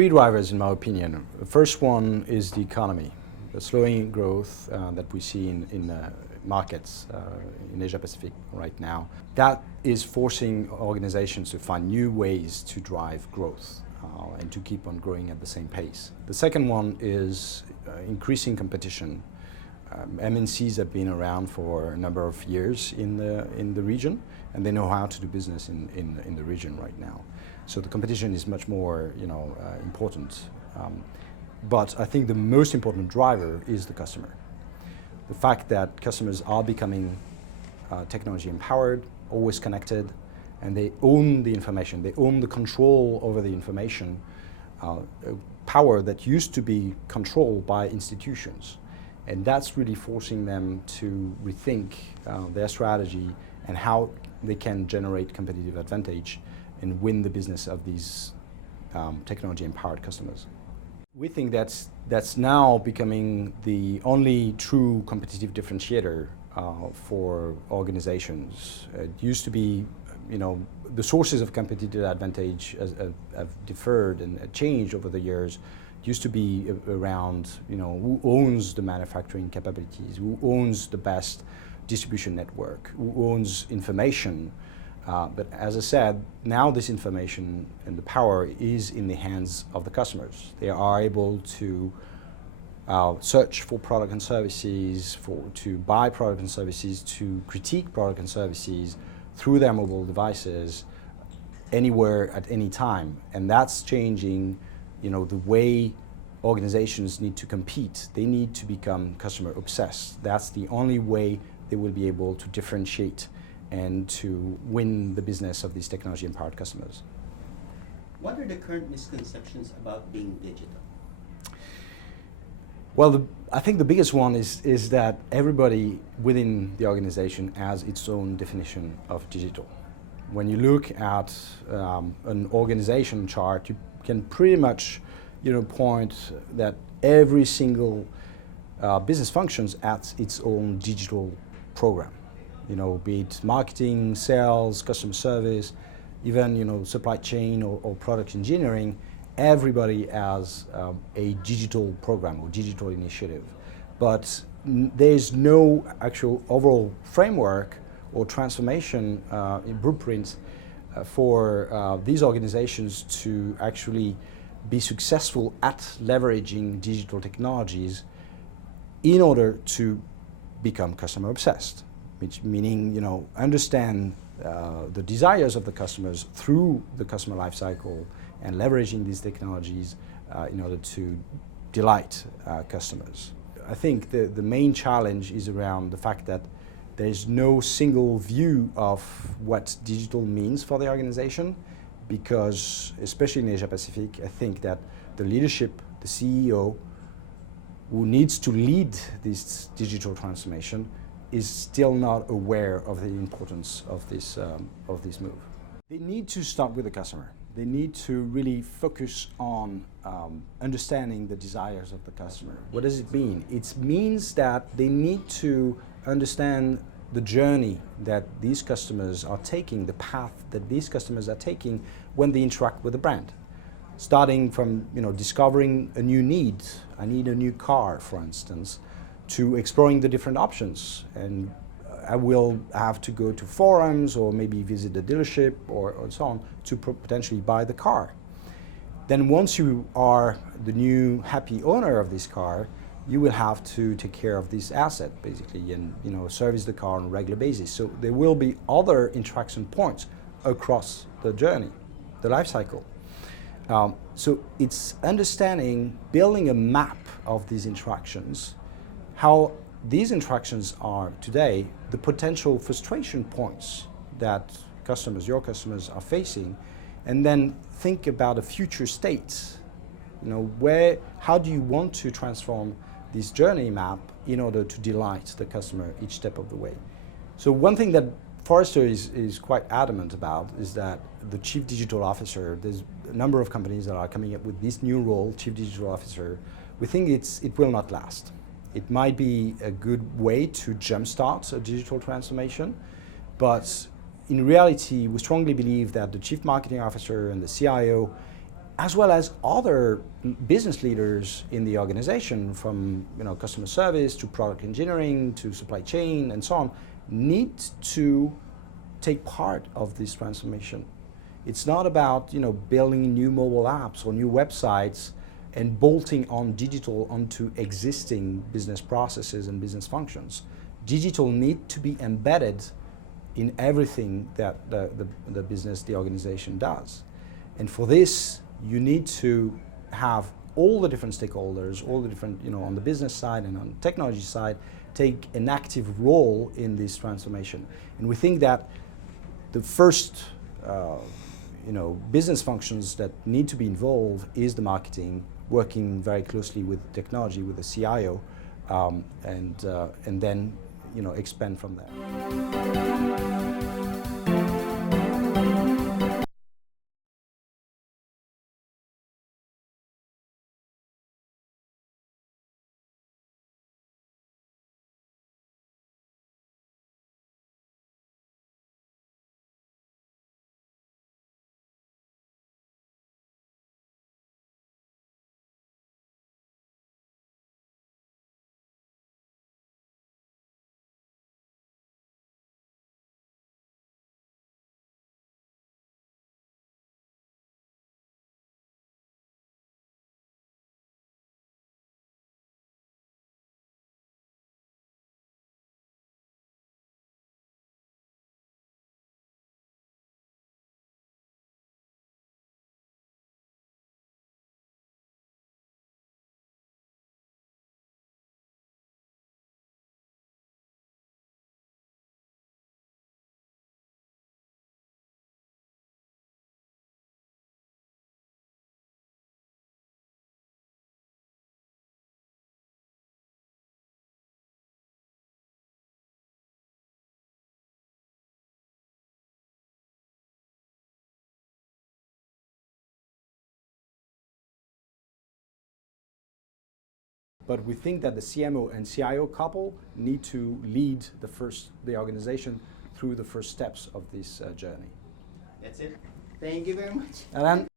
three drivers in my opinion. The first one is the economy, the slowing growth that we see in markets in Asia Pacific right now. That is forcing organizations to find new ways to drive growth and to keep on growing at the same pace. The second one is increasing competition. MNCs have been around for a number of years in the region, and they know how to do business in the region right now. So the competition is much more important. But I think the most important driver is the customer. The fact that customers are becoming technology empowered, always connected, and they own the information, they own the control over the information, power that used to be controlled by institutions. And that's really forcing them to rethink their strategy and how they can generate competitive advantage and win the business of these technology-empowered customers. We think that's now becoming the only true competitive differentiator for organizations. It used to be, the sources of competitive advantage have differed and changed over the years. It used to be around, who owns the manufacturing capabilities, who owns the best distribution network, who owns information. But as I said, now this information and the power is in the hands of the customers. They are able to search for product and services, to buy product and services, to critique product and services through their mobile devices, anywhere at any time. And that's changing the way organizations need to compete. They need to become customer obsessed. That's the only way they will be able to differentiate and to win the business of these technology-empowered customers. What are the current misconceptions about being digital? Well, I think the biggest one is that everybody within the organization has its own definition of digital. When you look at an organization chart, you can pretty much point that every single business functions at its own digital program. Be it marketing, sales, customer service, even supply chain or product engineering, everybody has a digital program or digital initiative. But there's no actual overall framework or transformation blueprint for these organizations to actually be successful at leveraging digital technologies in order to become customer obsessed. Which meaning, understand the desires of the customers through the customer lifecycle and leveraging these technologies in order to delight customers. I think the main challenge is around the fact that there is no single view of what digital means for the organization, because especially in Asia Pacific, I think that the leadership, the CEO, who needs to lead this digital transformation is still not aware of the importance of this move. They need to start with the customer. They need to really focus on understanding the desires of the customer. What does it mean? It means that they need to understand the journey that these customers are taking, the path that these customers are taking when they interact with the brand. Starting from discovering a new need. I need a new car, for instance, to exploring the different options. And I will have to go to forums or maybe visit the dealership or so on to potentially buy the car. Then once you are the new happy owner of this car, you will have to take care of this asset basically and service the car on a regular basis. So there will be other interaction points across the journey, the life cycle. So it's understanding, building a map of these interactions, how these interactions are today, the potential frustration points that your customers are facing, and then think about a future state. How do you want to transform this journey map in order to delight the customer each step of the way? So one thing that Forrester is quite adamant about is that the Chief Digital Officer, there's a number of companies that are coming up with this new role, Chief Digital Officer. We think it will not last. It might be a good way to jumpstart a digital transformation, but in reality, we strongly believe that the Chief Marketing Officer and the CIO as well as other business leaders in the organization, from customer service to product engineering to supply chain and so on, need to take part of this transformation. It's not about building new mobile apps or new websites and bolting on digital onto existing business processes and business functions. Digital need to be embedded in everything that the business, the organization does. And for this, you need to have all the different stakeholders, all the different, on the business side and on the technology side, take an active role in this transformation. And we think that the first, business functions that need to be involved is the marketing, working very closely with technology, with the CIO, and then, expand from there. But we think that the CMO and CIO couple need to lead the organization through the first steps of this journey. That's it. Thank you very much. Alan?